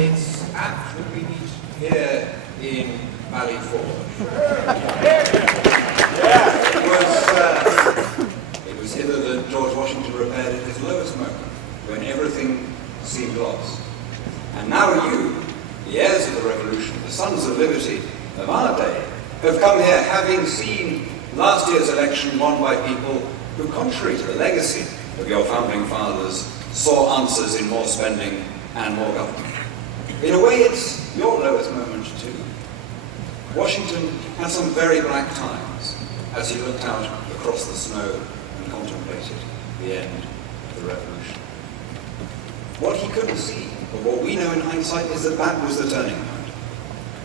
It's apt that we meet here in Valley Forge. It was hither that George Washington repaired at his lowest moment, when everything seemed lost. And now you, the heirs of the Revolution, the sons of liberty of our day, have come here having seen last year's election won by people who, contrary to the legacy of your founding fathers, saw answers in more spending and more government. In a way, it's your lowest moment too. Washington had some very black times as he looked out across the snow and contemplated the end of the Revolution. What he couldn't see, but what we know in hindsight, is that that was the turning point.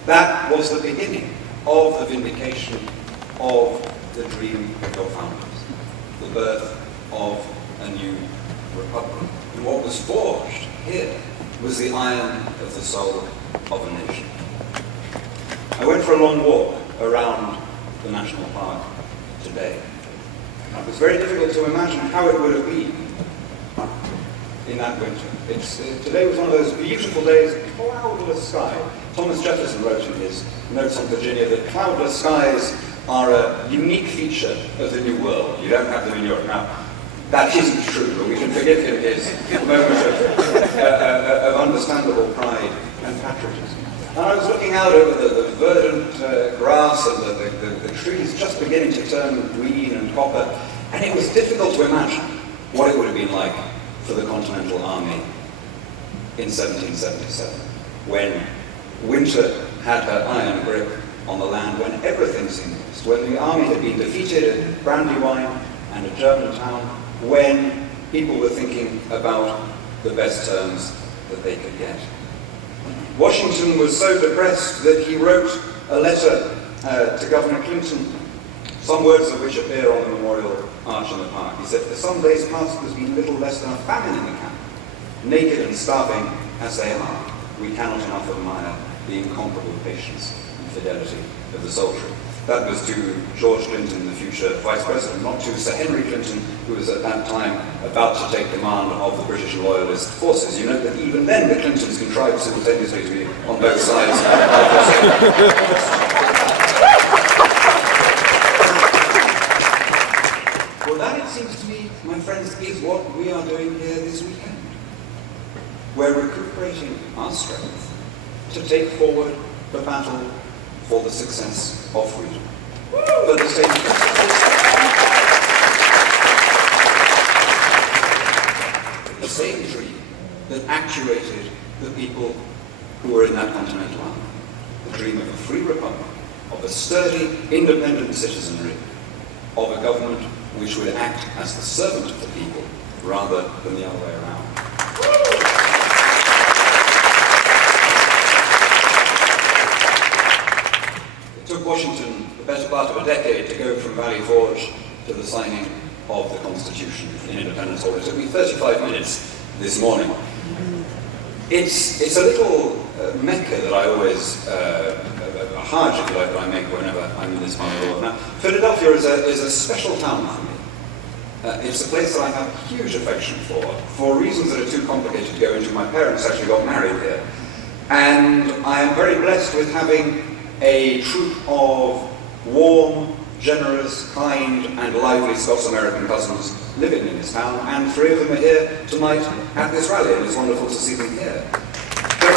That was the beginning of the vindication of the dream of your founders, the birth of a new republic. And what was forged here was the iron of the soul of a nation. I went for a long walk around the national park today. It was very difficult to imagine how it would have been in that winter. Today was one of those beautiful days, cloudless sky. Thomas Jefferson wrote in his notes on Virginia that cloudless skies are a unique feature of the New World. You don't have them in Europe. Now, that isn't true, but we can forgive him his moment of understandable pride and patriotism. And I was looking out over the verdant grass and the trees just beginning to turn green and copper, and it was difficult to imagine what it would have been like for the Continental Army in 1777, when winter had her iron grip on the land, when everything seemed lost, when the army had been defeated at Brandywine and at Germantown, when people were thinking about the best terms that they could get. Washington was so depressed that he wrote a letter to Governor Clinton, some words of which appear on the memorial arch in the park. He said, "For some days past there's been little less than a famine in the camp. Naked and starving as they are, we cannot enough admire the incomparable patience and fidelity of the soldiery." That was to George Clinton, the future Vice President, not to Sir Henry Clinton, who was at that time about to take command of the British Loyalist forces. You know that even then the Clintons contrived simultaneously to be on both sides of the Well, that, it seems to me, my friends, is what we are doing here this weekend. We're recuperating our strength to take forward the battle for the success of freedom. But the same the same dream that actuated the people who were in that Continental Army. The dream of a free republic, of a sturdy, independent citizenry, of a government which would act as the servant of the people rather than the other way around. It took Washington the better part of a decade to go from Valley Forge to the signing of the Constitution in Independence Hall. It took me 35 minutes this morning. It's a little mecca that I always, a hajj, if you like, that I make whenever I'm in this part of the world. Now, Philadelphia is a special town for me. It's a place that I have huge affection for reasons that are too complicated to go into. My parents actually got married here. And I am very blessed with having a troop of warm, generous, kind, and lively Scots-American cousins living in this town, and 3 of them are here tonight at this rally, and it's wonderful to see them here. But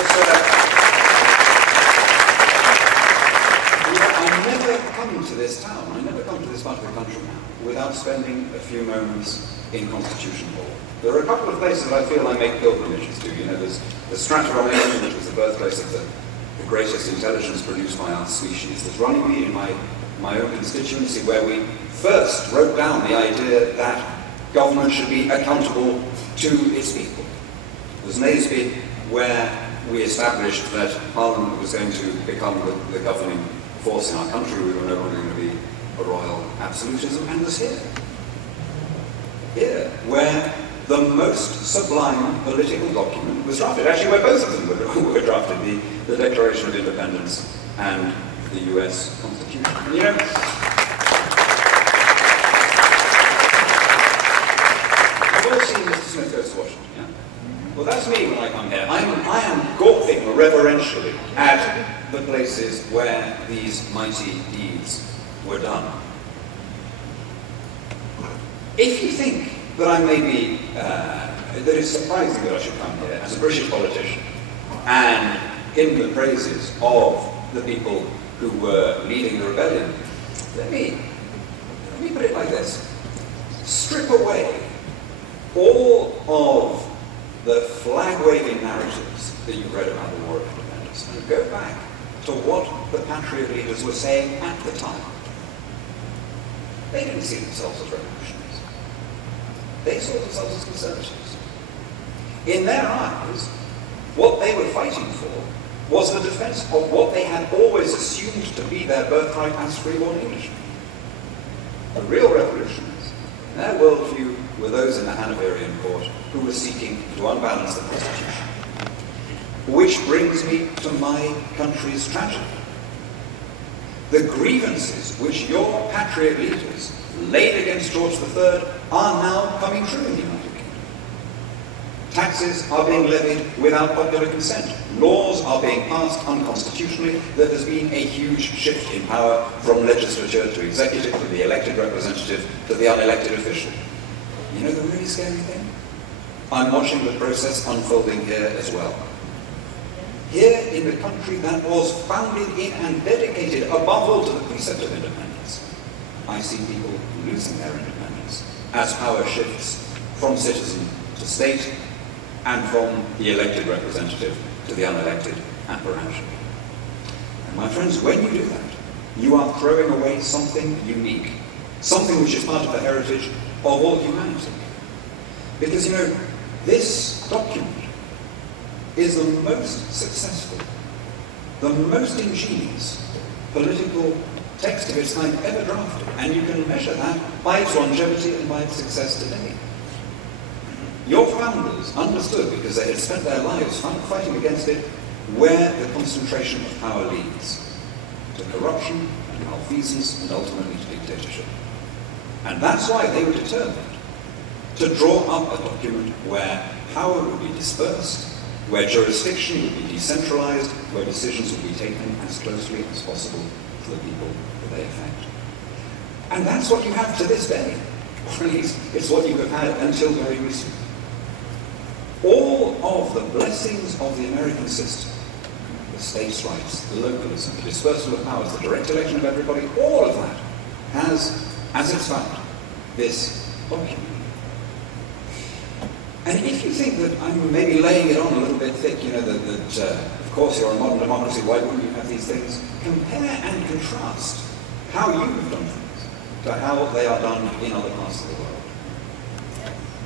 I never come to this town, I never come to this part of the country now, without spending a few moments in Constitution Hall. There are a couple of places I feel I make pilgrimages to. You know, there's Stratford-on-Avon, which was the birthplace of the greatest intelligence produced by our species. There's Runnymede in my own constituency, where we first wrote down the idea that government should be accountable to its people. There's Naseby, where we established that Parliament was going to become the governing force in our country. We were no longer going to be a royal absolutism. And there's here, where the most sublime political document was drafted. Actually, where both of them were drafted, the Declaration of Independence and the US Constitution. And, you know, I've all seen Mr. Smith Goes to Washington, yeah? Well, that's me when I come here. I am gawping reverentially at the places where these mighty deeds were done. If you think that I may be, that it's surprising that I should come here as a British politician and hymn the praises of the people who were leading the rebellion, let me put it like this. Strip away all of the flag-waving narratives that you read about the War of Independence and go back to what the Patriot leaders were saying at the time. They didn't see themselves as revolutionaries. They saw themselves as conservatives. In their eyes, what they were fighting for was the defense of what they had always assumed to be their birthright as free-born Englishmen. The real revolutionaries, in their worldview, were those in the Hanoverian court who were seeking to unbalance the Constitution. Which brings me to my country's tragedy. The grievances which your patriot leaders laid against George III are now coming true in the United Kingdom. Taxes are being levied without popular consent. Laws are being passed unconstitutionally. There has been a huge shift in power from legislature to executive, from the elected representative to the unelected official. You know the really scary thing? I'm watching the process unfolding here as well. Here in the country that was founded in and dedicated above all to the precept of independence, I see people losing their independence as power shifts from citizen to state and from the elected representative to the unelected apparatus. And my friends, when you do that, you are throwing away something unique, something which is part of the heritage of all humanity. Because, you know, this document is the most successful, the most ingenious political text of its kind ever drafted, and you can measure that by its longevity and by its success today. Your founders understood, because they had spent their lives fighting against it, where the concentration of power leads to corruption and malfeasance and ultimately to dictatorship. And that's why they were determined to draw up a document where power would be dispersed, where jurisdiction would be decentralized, where decisions would be taken as closely as possible to the people that they affect. And that's what you have to this day. Or at least it's what you have had until very recently. All of the blessings of the American system, the states' rights, the localism, the dispersal of powers, the direct election of everybody, all of that has, as it's found, this document. And if you think that I'm maybe laying it on a little bit thick, you know, that of course you're a modern democracy, why wouldn't you have these things? Compare and contrast how you have done things to how they are done in other parts of the world.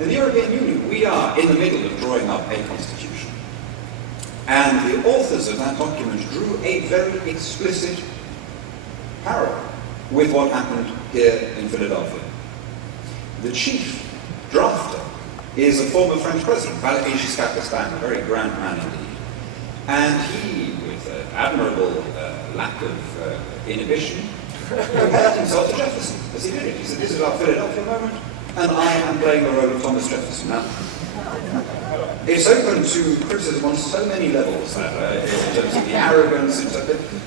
In the European Union, we are in the middle of drawing up a constitution. And the authors of that document drew a very explicit parallel with what happened here in Philadelphia. The chief drafter is a former French president, Valéry Giscard d'Estaing, a very grand man indeed. And he, with admirable lack of inhibition, compared himself to Jefferson as he did it. He said, this is our Philadelphia moment, and I am playing the role of Thomas Jefferson. Now, it's open to criticism on so many levels, in terms of the arrogance,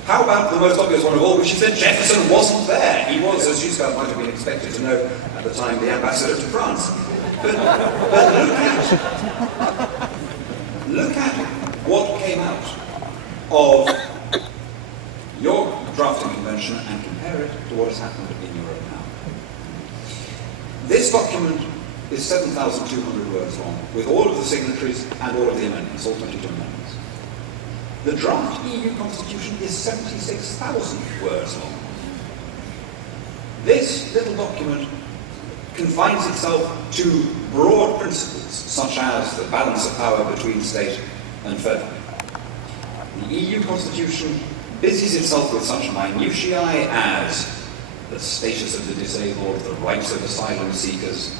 how about the most obvious one of all, which is that Jefferson wasn't there. He was, as Giscard might have been expected to know at the time, the ambassador to France. But look at what came out of your drafting convention and compare it to what has happened in Europe now. This document is 7,200 words long, with all of the signatories and all of the amendments, all 22 amendments. The draft EU constitution is 76,000 words long. This little document confines itself to broad principles, such as the balance of power between state and federal. The EU constitution busies itself with such minutiae as the status of the disabled, the rights of asylum seekers,